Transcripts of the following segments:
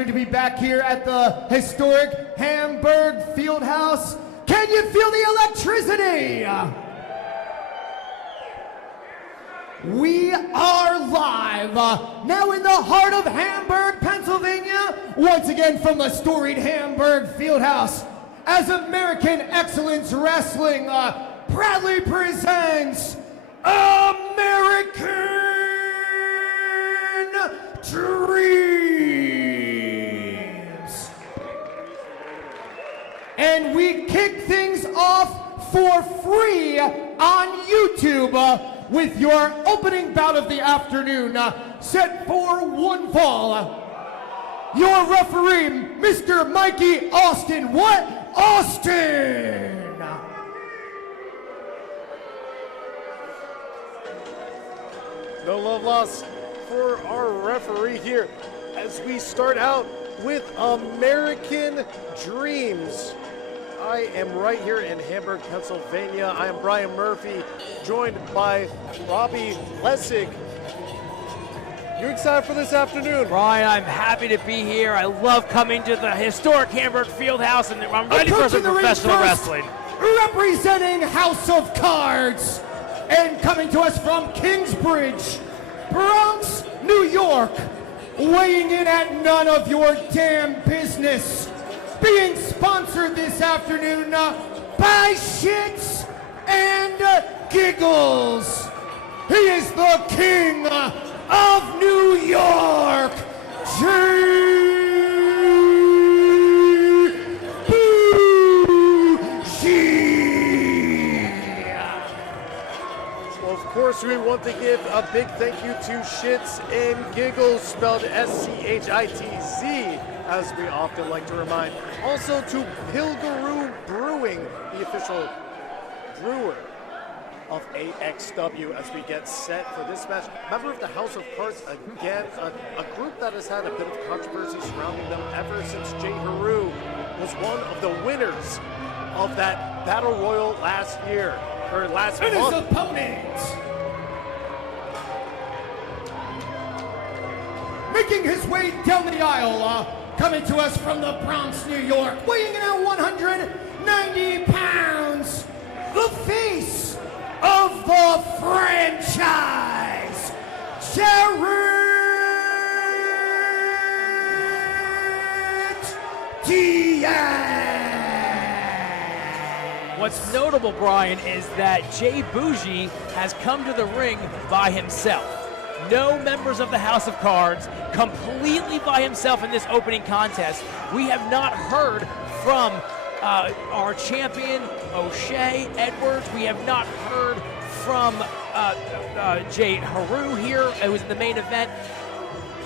To be back here at the historic Hamburg Fieldhouse. Can you feel the electricity? We are live now in the heart of Hamburg, Pennsylvania, once again from the storied Hamburg Fieldhouse, as American Excellence Wrestling proudly presents American Dreams. And we kick things off for free on YouTube with your opening bout of the afternoon, set for one fall. Your referee, Mr. Mikey Austin. What? Austin! No love lost for our referee here as we start out with American Dreams. I am right here in Hamburg, Pennsylvania. I am Brian Murphy, joined by Robbie Lessig. You excited for this afternoon? Brian, I'm happy to be here. I love coming to the historic Hamburg Fieldhouse, and I'm ready for some professional wrestling. Representing House of Cards, and coming to us from Kingsbridge, Bronx, New York, weighing in at none of your damn business, being sponsored this afternoon by Shits and Giggles. He is the king of New York, Of course, we want to give a big thank you to Shits and Giggles, spelled S-C-H-I-T-Z, as we often like to remind. Also to Pilgaroo Brewing, the official brewer of AXW, as we get set for this match. Member of the House of Cards, again, a group that has had a bit of controversy surrounding them ever since Jay Haru was one of the winners of that Battle Royal last year. Last and month. his opponent, making his way down the aisle, coming to us from the Bronx, New York, weighing in at 190 pounds, the face of the franchise, Jarrett Diaz. What's notable, Brian, is that Jay Bougie has come to the ring by himself. No members of the House of Cards, completely by himself in this opening contest. We have not heard from our champion, O'Shea Edwards. We have not heard from Jay Haru here, who was in the main event.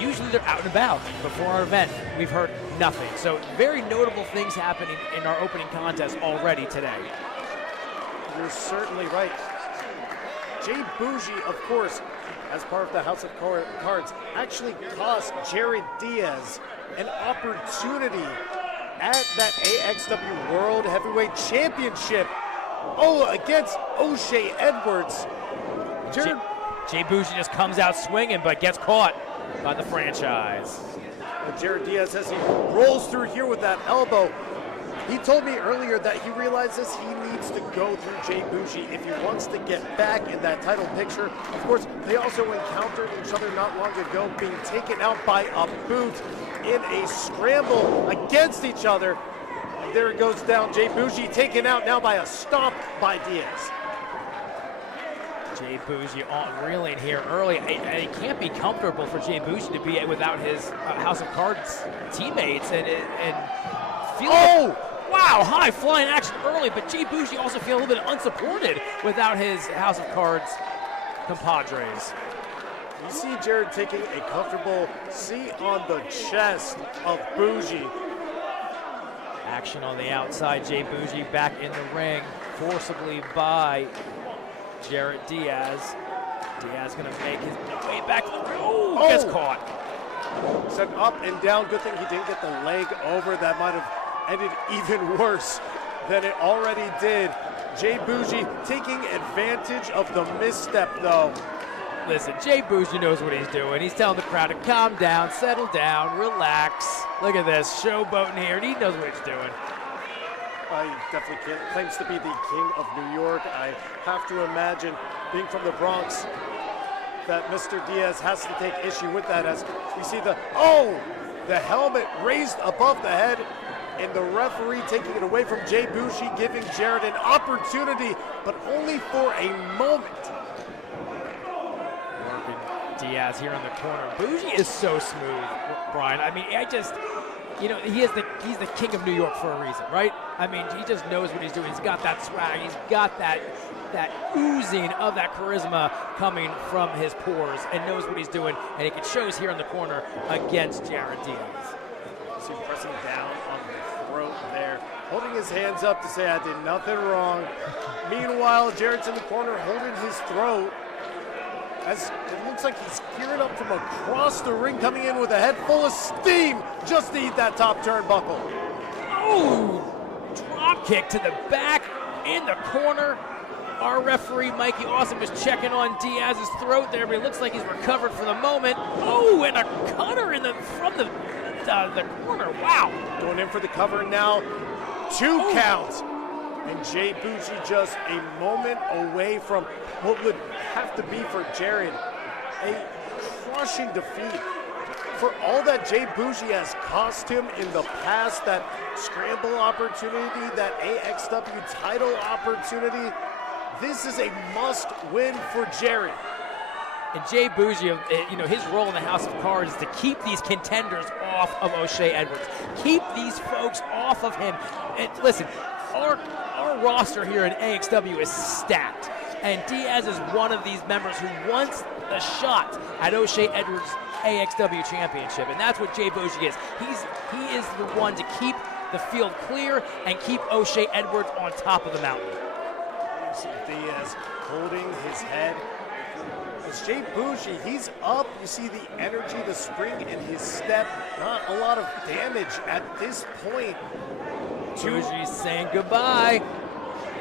Usually they're out and about before our event. We've heard nothing. So very notable things happening in our opening contest already today. You're certainly right. Jay Bougie, of course, as part of the House of Cards, actually cost Jared Diaz an opportunity at that AXW World Heavyweight Championship. Oh, against O'Shea Edwards. Jay Bougie just comes out swinging, but gets caught by the franchise. And Jared Diaz, as he rolls through here with that elbow, he told me earlier that he realizes he needs to go through Jay Bougie if he wants to get back in that title picture. Of course, they also encountered each other not long ago, being taken out by a boot in a scramble against each other. And there it goes down. Jay Bougie taken out now by a stomp by Diaz. Jay Bougie reeling here early, and it can't be comfortable for Jay Bougie to be without his House of Cards teammates and feel. Oh! Wow, high flying action early, but Jay Bougie also feel a little bit unsupported without his House of Cards compadres. You see Jared taking a comfortable seat on the chest of Bougie. Action on the outside, Jay Bougie back in the ring, forcibly by Jarrett Diaz. Diaz gonna make his way back to the ring. Oh, gets caught. Set up and down. Good thing he didn't get the leg over. That might have ended even worse than it already did. Jay Bougie taking advantage of the misstep, though. Listen, Jay Bougie knows what he's doing. He's telling the crowd to calm down, settle down, relax. Look at this, showboating here, and he knows what he's doing. I definitely can't. Claims to be the king of New York. I have to imagine, being from the Bronx, that Mr. Diaz has to take issue with that as we see the helmet raised above the head, and the referee taking it away from Jay Bougie, giving Jared an opportunity, but only for a moment. Working Diaz here in the corner. Bougie is so smooth, Brian. I mean, he's the king of New York for a reason, right? I mean, he just knows what he's doing. He's got that swag. He's got that oozing of that charisma coming from his pores, and knows what he's doing, and it shows here in the corner against Jared Diaz. See him pressing down on the throat there, holding his hands up to say, I did nothing wrong. Meanwhile, Jared's in the corner holding his throat, as it looks like he's gearing up from across the ring, coming in with a head full of steam just to eat that top turnbuckle. Oh, drop kick to the back in the corner. Our referee, Mikey Austin, was checking on Diaz's throat there, but it looks like he's recovered for the moment. Oh, and a cutter from the corner. Wow. Going in for the cover now. 2 counts. And Jay Bougie just a moment away from what would have to be for Jared a crushing defeat. For all that Jay Bougie has cost him in the past, that scramble opportunity, that AXW title opportunity, this is a must-win for Jared. And Jay Bougie, his role in the House of Cards is to keep these contenders off of O'Shea Edwards. Keep these folks off of him. And listen, our roster here in AXW is stacked. And Diaz is one of these members who wants a shot at O'Shea Edwards' AXW championship. And that's what Jay Bougie is. He is the one to keep the field clear and keep O'Shea Edwards on top of the mountain. Diaz holding his head. As Jay Bougie, he's up. You see the energy, the spring in his step. Not a lot of damage at this point. Bougie's saying goodbye.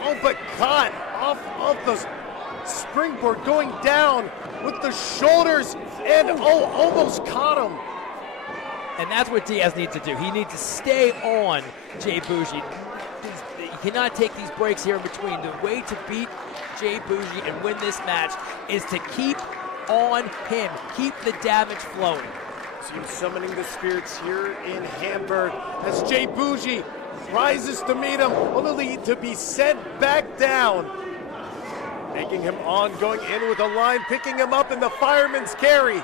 Oh, but caught off of the springboard, going down with the shoulders, and almost caught him. And that's what Diaz needs to do. He needs to stay on Jay Bougie. He cannot take these breaks here in between. The way to beat Jay Bougie and win this match is to keep on him, keep the damage flowing. So you're summoning the spirits here in Hamburg as Jay Bougie rises to meet him, only to be sent back down. Taking him on, going in with a line, picking him up in the fireman's carry.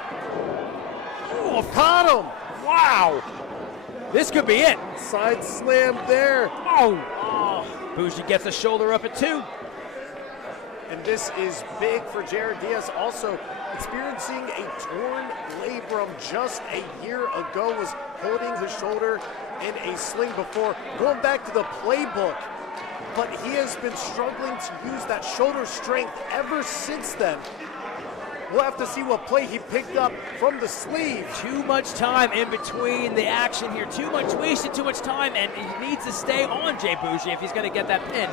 Oh, caught him. Wow. This could be it. Side slam there. Oh. Bougie gets a shoulder up at 2. And this is big for Jared Diaz, also experiencing a torn labrum just a year ago, was holding his shoulder in a sling before going back to the playbook. But he has been struggling to use that shoulder strength ever since then. We'll have to see what play he picked up from the sleeve. Too much time in between the action here. Wasted too much time, and he needs to stay on Jay Bougie if he's going to get that pin.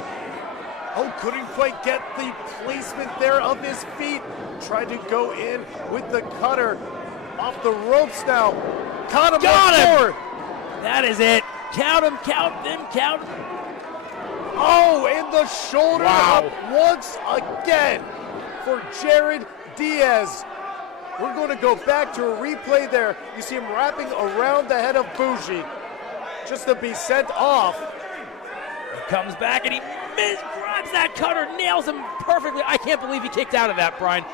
Oh, couldn't quite get the placement there of his feet. Tried to go in with the cutter off the ropes now. Caught him. Got him! That is it. Count him, count them, count. Oh, and the shoulder up once again for Jared Diaz. We're going to go back to a replay there. You see him wrapping around the head of Bougie just to be sent off. He comes back and he grabs that cutter, nails him perfectly. I can't believe he kicked out of that, Brian.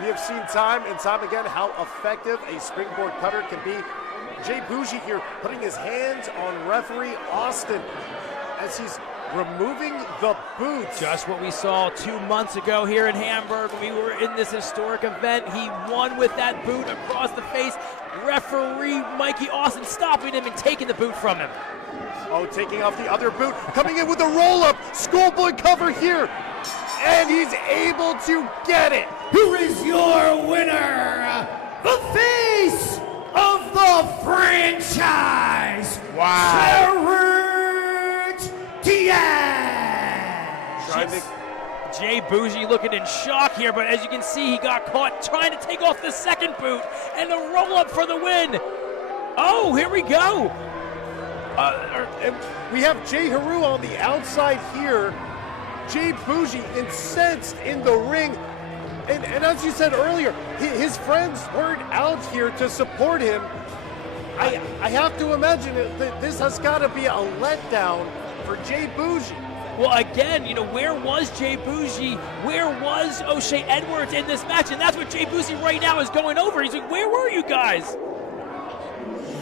We have seen time and time again how effective a springboard cutter can be. Jay Bougie here putting his hands on referee Austin as he's removing the boots. Just what we saw 2 months ago here in Hamburg. We were in this historic event. He won with that boot across the face. Referee Mikey Austin stopping him and taking the boot from him. Oh, taking off the other boot, coming in with a roll-up. Schoolboy cover here, and he's able to get it. Who is your winner? The face of the franchise, Jared Diaz. Jay Bougie looking in shock here, but as you can see, he got caught trying to take off the second boot, and the roll-up for the win. Oh, here we go. And we have Jay Haru on the outside here. Jay Bougie incensed in the ring. And as you said earlier, his friends weren't out here to support him. I have to imagine that this has got to be a letdown for Jay Bougie. Well, again, you know, where was Jay Bougie? Where was O'Shea Edwards in this match? And that's what Jay Bougie right now is going over. He's like, where were you guys?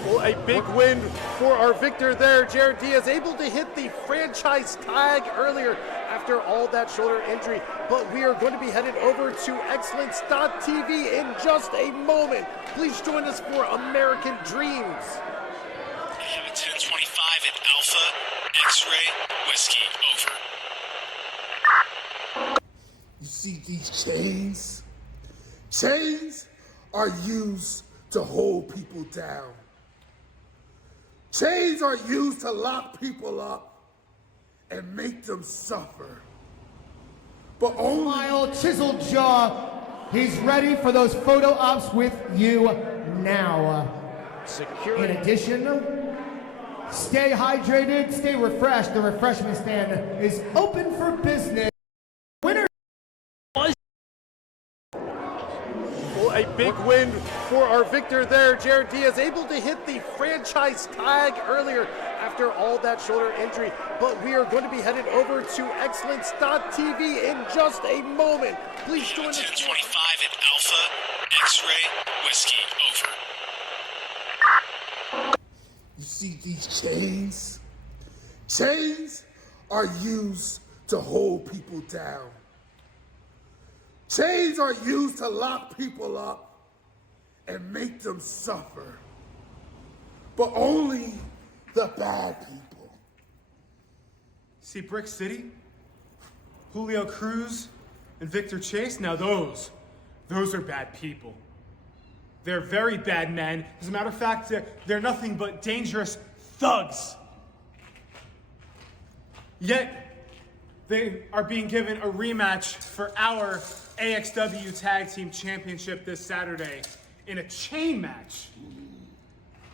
Well, a big win for our victor there. Jared Diaz able to hit the franchise tag earlier after all that shoulder injury. But we are going to be headed over to Excellence.tv in just a moment. Please join us for American Dreams. AM 1025 at Alpha X-Ray Whiskey, over. You see these chains? Chains are used to hold people down. Chains are used to lock people up and make them suffer. But only Smile, chiseled jaw. He's ready for those photo ops with you now. Security. In addition, stay hydrated, stay refreshed. The refreshment stand is open for business. Winner. Well, a big win for our victor there. Jared Diaz able to hit the franchise tag earlier after all that shoulder injury. But we are going to be headed over to Excellence.tv in just a moment. Please join us. 1025 at Alpha X-Ray Whiskey, over. you see these chains? Chains are used to hold people down. Chains are used to lock people up and make them suffer. But only the bad people. See Brick City, Julio Cruz, and Victor Chase, now those are bad people. They're very bad men. As a matter of fact, they're nothing but dangerous thugs. Yet, they are being given a rematch for our AXW Tag Team Championship this Saturday in a chain match.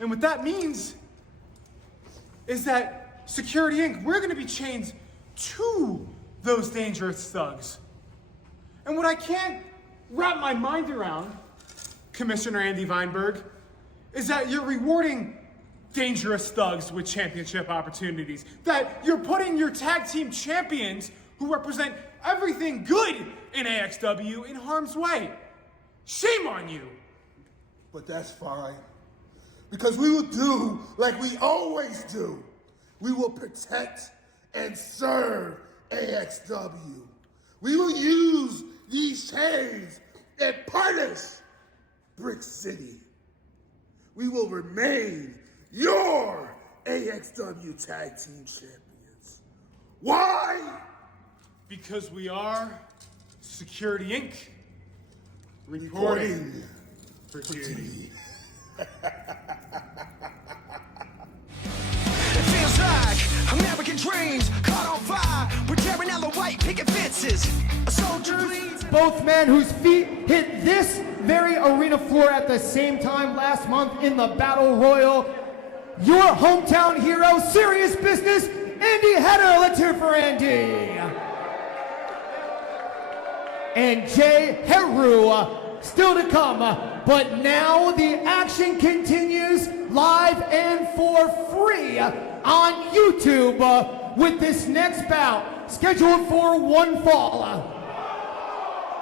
And what that means is that Security Inc., we're gonna be chained to those dangerous thugs. And what I can't wrap my mind around, Commissioner Andy Weinberg, is that you're rewarding dangerous thugs with championship opportunities. That you're putting your tag team champions who represent everything good in AXW in harm's way. Shame on you. But that's fine. Because we will do like we always do. We will protect and serve AXW. We will use these chains and punish Brick City. We will remain your AXW Tag Team Champions. Why? Because we are Security Inc. Reporting for duty. It feels like American dreams caught on fire. We're tearing down the white picket fences. A soldier bleeds. Both men whose feet hit this very arena floor at the same time last month in the Battle Royal. Your hometown hero, serious business, Andy Header. Let's hear for Andy. And Jay Haru still to come. But now the action continues live and for free on YouTube with this next bout scheduled for one fall.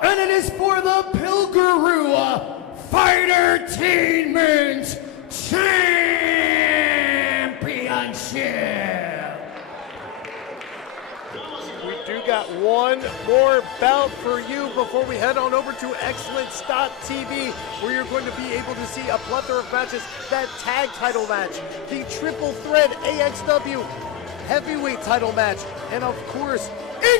And it is for the Pilgaroo Fightertainment Championship. We do got one more bout for you before we head on over to Excellence.tv, where you're going to be able to see a plethora of matches. That tag title match, the triple threat AXW heavyweight title match, and of course,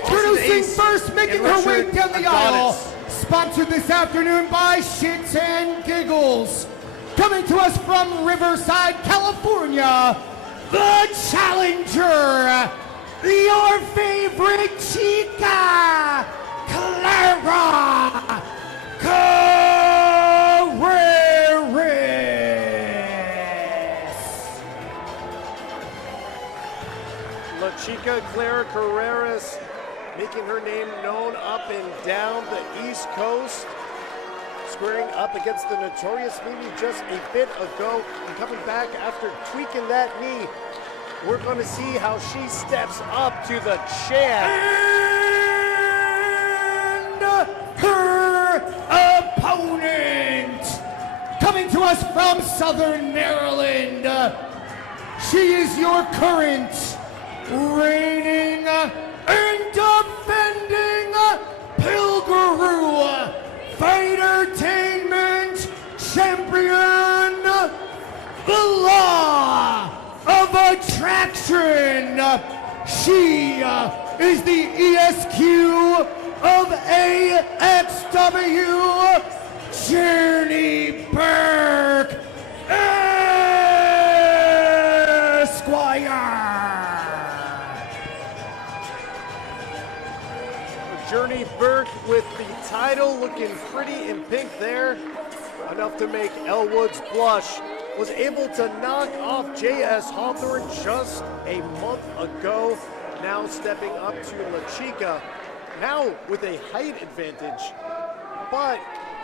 Introducing first, making her way down the aisle, sponsored this afternoon by Shits and Giggles. Coming to us from Riverside, California, the challenger, your favorite chica, Clara Carreras. La Chica Clara Carreras making her name known up and down the East Coast, squaring up against the Notorious Mimi just a bit ago and coming back after tweaking that knee. We're going to see how she steps up to the champ. And her opponent, coming to us from Southern Maryland, she is your current reigning and defending Pilgaroo Fightertainment champion, the Law of Attraction. She is the ESQ of AXW, Journey Burke Esquire. Journey Burke with the title, looking pretty in pink there. Enough to make Elle Woods blush. Was able to knock off J.S. Hawthorne just a month ago. Now stepping up to La Chica. Now with a height advantage. But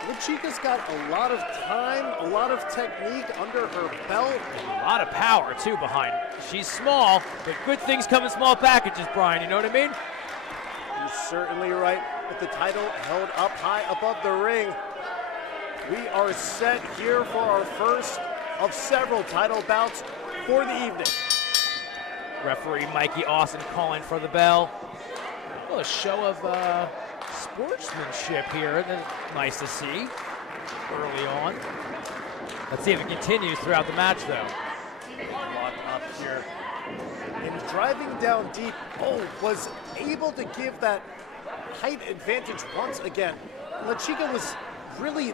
La Chica's got a lot of time, a lot of technique under her belt. A lot of power, too, behind her. She's small, but good things come in small packages, Brian. You know what I mean? You're certainly right. With the title held up high above the ring, we are set here for our first of several title bouts for the evening. Referee Mikey Austin calling for the bell. Well, a show of sportsmanship here. That's nice to see early on. Let's see if it continues throughout the match, though. Lock up here. And driving down deep, was able to give that height advantage once again. La Chica was really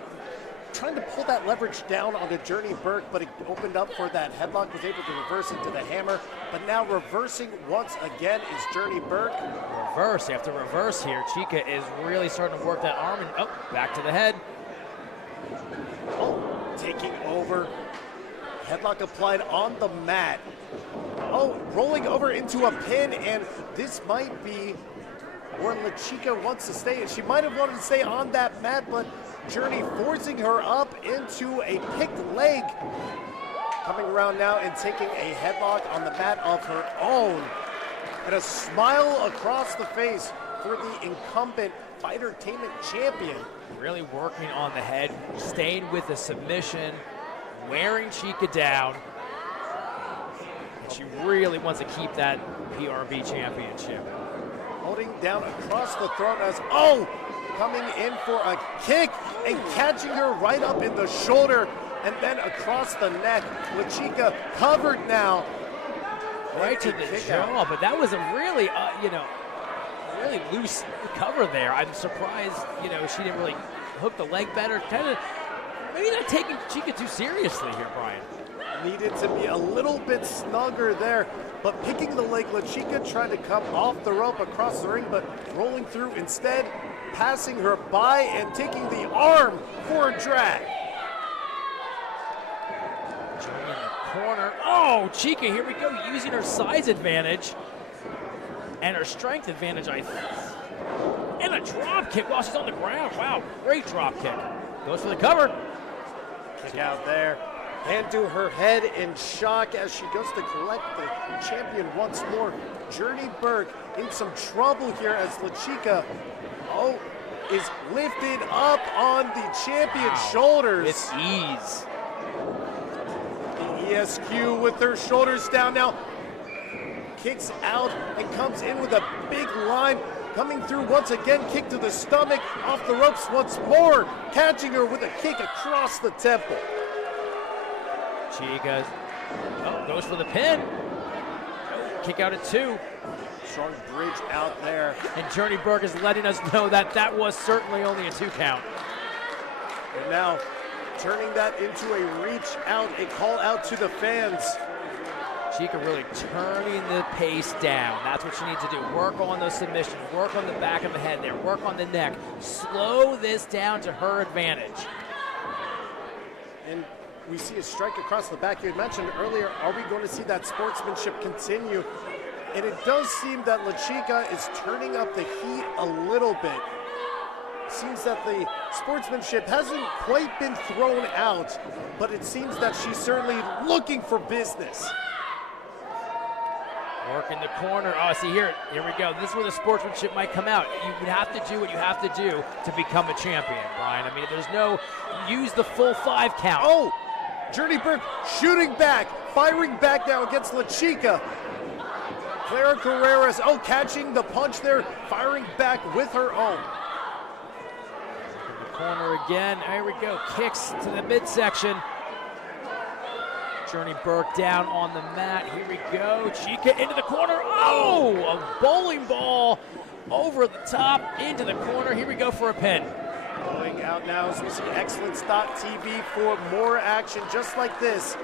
trying to pull that leverage down onto Journey Burke, but it opened up for that headlock, was able to reverse into the hammer. But now reversing once again is Journey Burke. Reverse after reverse here. Chica is really starting to work that arm, and back to the head. Taking over. Headlock applied on the mat. Rolling over into a pin, and this might be where La Chica wants to stay. And she might have wanted to stay on that mat, but Journey forcing her up into a picked leg. Coming around now and taking a headlock on the mat of her own. And a smile across the face for the incumbent Fightertainment champion. Really working on the head, staying with the submission, wearing Chica down. And she really wants to keep that PRB championship. Holding down across the throat as, coming in for a kick and catching her right up in the shoulder and then across the neck. La Chica covered now. Right to the jaw, but that was a really, really loose cover there. I'm surprised, she didn't really hook the leg better. Kind of, maybe not taking Chica too seriously here, Brian. Needed to be a little bit snugger there, but picking the leg, La Chica trying to come off the rope across the ring, but rolling through instead, passing her by and taking the arm for a drag. Journey in the corner. Chica, here we go, using her size advantage and her strength advantage, and a drop kick while she's on the ground. Wow, great drop kick. Goes for the cover. Kick out there. Hand to her head in shock as she goes to collect the champion once more. Journey Burke in some trouble here as La Chica is lifted up on the champion's shoulders. With ease. The ESQ with her shoulders down now. Kicks out and comes in with a big line. Coming through once again, kick to the stomach, off the ropes once more. Catching her with a kick across the temple. Chica goes for the pin. Kick out at 2. Strong bridge out there. And Journey Burke is letting us know that that was certainly only a 2 count. And now turning that into a reach out, a call out to the fans. LaChica really turning the pace down. That's what she needs to do. Work on those submissions, work on the back of the head there, work on the neck. Slow this down to her advantage. And we see a strike across the back. You had mentioned earlier, are we going to see that sportsmanship continue? And it does seem that LaChica is turning up the heat a little bit. Seems that the sportsmanship hasn't quite been thrown out, but it seems that she's certainly looking for business. Work in the corner. Oh, see here we go. This is where the sportsmanship might come out. You have to do what you have to do to become a champion, Brian. I mean, there's no, use the full 5 count. Oh, Journey Burke shooting back, firing back now against LaChica. Clara Carreras, catching the punch there, firing back with her own. Corner again. There we go. Kicks to the midsection. Journey Burke down on the mat. Here we go. Chica into the corner. Oh, a bowling ball over the top into the corner. Here we go for a pin. Going out now as we see Excellence.tv for more action just like this.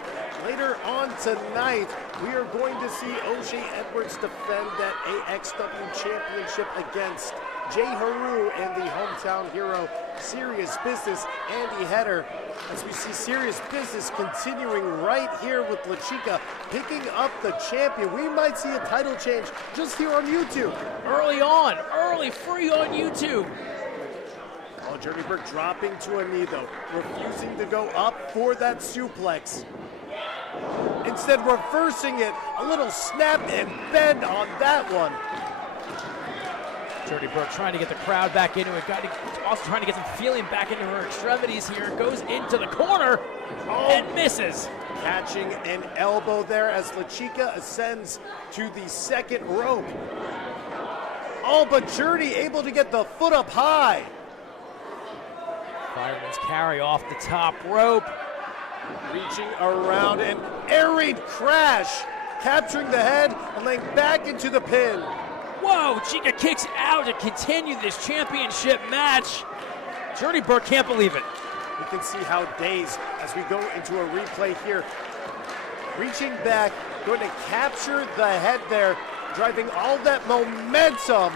Later on tonight, we are going to see O'Shea Edwards defend that AXW championship against Jay Haru and the hometown hero, Serious Business, Andy Header. As we see Serious Business continuing right here with LaChica, picking up the champion. We might see a title change just here on YouTube. Early free on YouTube. Oh, Journey Burke dropping to a knee though, refusing to go up for that suplex. Instead reversing it, a little snap and bend on that one. Journey Burke trying to get the crowd back into it. Also trying to get some feeling back into her extremities here. Goes into the corner and misses. Catching an elbow there as LaChica ascends to the second rope. Oh, but Journey able to get the foot up high. Fireman's carry off the top rope. Reaching around an air raid crash. Capturing the head and laying back into the pin. Whoa, Chica kicks out to continue this championship match. Journey Burke can't believe it. You can see how dazed as we go into a replay here. Reaching back, going to capture the head there, driving all that momentum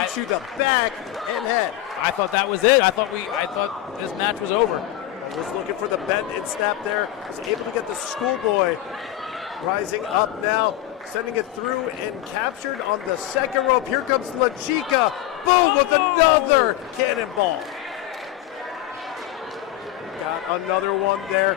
into the back and head. I thought that was it. I thought this match was over. Was looking for the bend and snap there. Was able to get the schoolboy rising up now. Sending it through and captured on the second rope. Here comes LaChica. Boom, with another cannonball. Got another one there.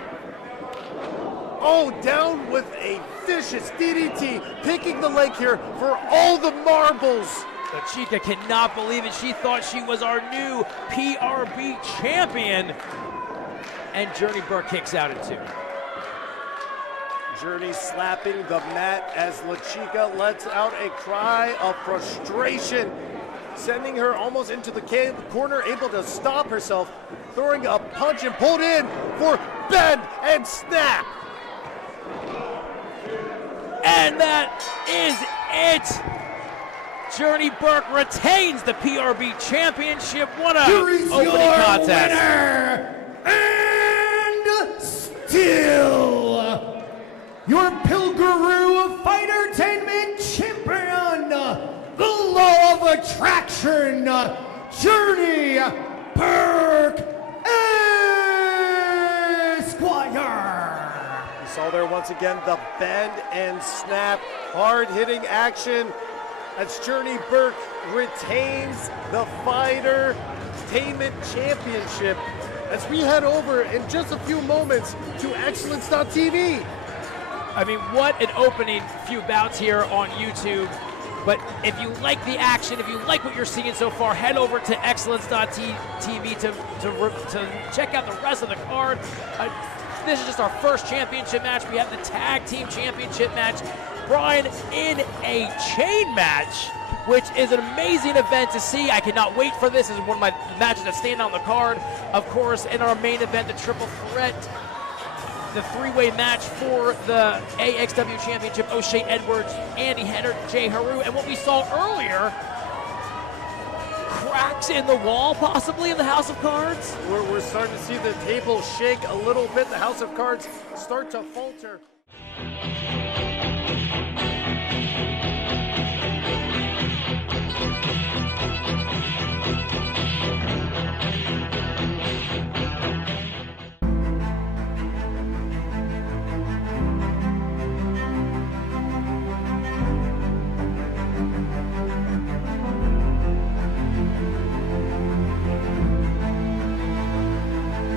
Oh, down with a vicious DDT. Picking the leg here for all the marbles. LaChica cannot believe it. She thought she was our new PRB champion. And Journey Burke kicks out at 2. Journey slapping the mat as LaChica lets out a cry of frustration, sending her almost into the corner, able to stop herself, throwing a punch and pulled in for bend and snap. And that is it. Journey Burke retains the PRB championship. What a opening contest. Winner and still your Pilgaroo Fightertainment champion, the Law of Attraction, Journey Burke Esquire. You saw there once again the bend and snap, hard-hitting action as Journey Burke retains the Fightertainment Championship. As we head over in just a few moments to Excellence.tv. I mean, what an opening few bouts here on YouTube. But if you like the action, if you like what you're seeing so far, head over to Excellence.tv to check out the rest of the card. This is just our first championship match. We have the tag team championship match. Brian, in a chain match, which is an amazing event to see. I cannot wait for this. This is one of my matches that stand out on the card. Of course, in our main event, the triple threat, the three-way match for the AXW Championship, O'Shea Edwards, Andy Header, Jay Haru, and what we saw earlier, cracks in the wall, possibly, in the House of Cards. We're starting to see the table shake a little bit. The House of Cards start to falter.